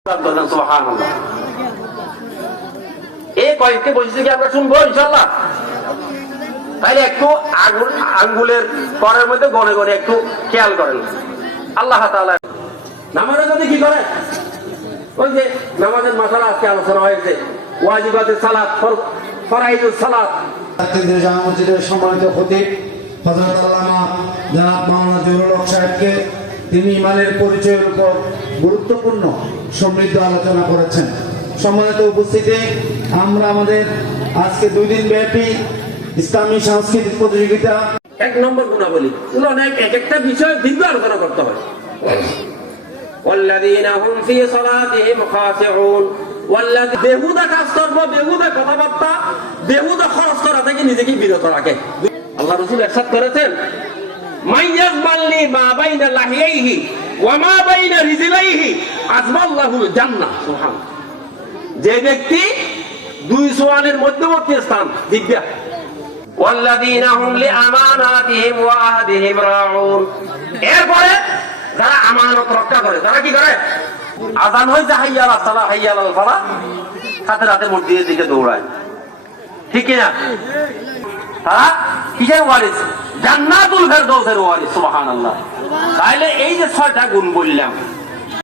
সুবহানাল্লাহ। এই কয়েকটি বৈশিষ্ট্য কি আমরা শুনবো ইনশাআল্লাহ? তাইলে একটু আঙ্গুলের করের মধ্যে গনে গনে একটু খেয়াল করেন। আল্লাহ তাআলা নামাজে যদি কি করে, ওই যে নামাজের মাসালা আজকে আলোচনা হয়েছে, ওয়াজিবাতুস সালাত, ফরাইজুস সালাত। জামা মসজিদের সম্মানিত খতিব হযরত আল্লামা জনাব মাওলানা জহুরুল হক সাহেবকে তিনি ইমানের পরিচয়ের উপর গুরুত্বপূর্ণ সমৃদ্ধ আলোচনা করেছেন। সম্মানিত উপস্থিতি, আমরা আমাদের আজকে 2 দিন ব্যাপী ইসলামী সাংস্কৃতিক প্রতিযোগিতা 1 নম্বর গুণাবলী অনেক এক একটা বিষয়ে দীর্ঘ আলোচনা করতে হয়। ওয়াল্লাযীনা হুম ফী সালাতিহিম খাশিউন, বেহুদা কাজ করব, বেহুদা কথাবার্তা, বেহুদা খরচ করা থেকে নিজেকে বিরত রাখে। আল্লাহ রাসূল ইরশাদ করেছেন, মাইয়াজমাল্লি মা বাইনা লাহিয়াইহি ওয়া মা বাইনা রিজলাইহি আজমাল্লাহুল জান্নাহ। সুবহানাল্লাহ। যে ব্যক্তি 2 সোয়ালের মধ্যবর্তী স্থান দিব্যা। ওয়াল্লাযীনা হুম লিআমানাতিহিম ওয়া আহদিহিম রাউন, এরপরে যারা আমানত রক্ষা করে, তারা কি করে? আযান হয় যে হাইয়া আলাস সালাহ হাইয়া আলাল ফালাহ, সাথে সাথে মসজিদের দিকে দৌড়ায়, ঠিক কি না? তারা কিসের ওয়ারিস? জান্নাতুল ফেরদাউসের ওয়ারিস। সুবহানাল্লাহ। তাহলে এই যে 6টা গুণ বললাম,